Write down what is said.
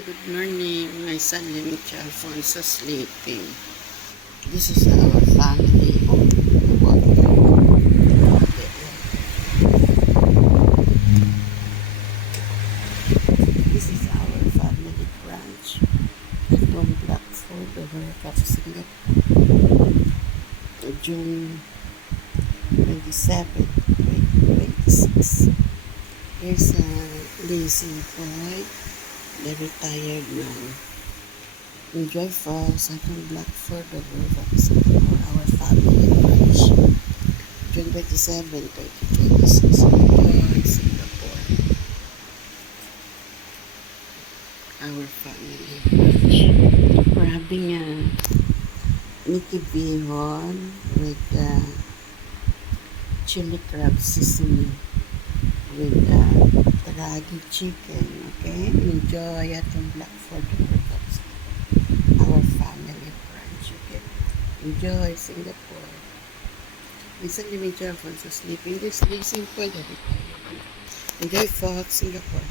Good morning, my son Limit Alfonso sleeping. This is our family home. This is our family branch. From Blackford over to Singapore. June 27, 2026. Here's a lazy boy, the retired man. Enjoy Falls at Blackford over Singapore, our family branch. June 27, 2026. Enjoy Singapore, our family branch. We're having a Mickey Bihon with chili crab seasoning with Taragi chicken. Okay, enjoy at Blackford Overtops, our family branch. Okay, enjoy Singapore. Listen to me, Alfonso sleeping. This sleeping for the retired. Enjoy Fox, Singapore.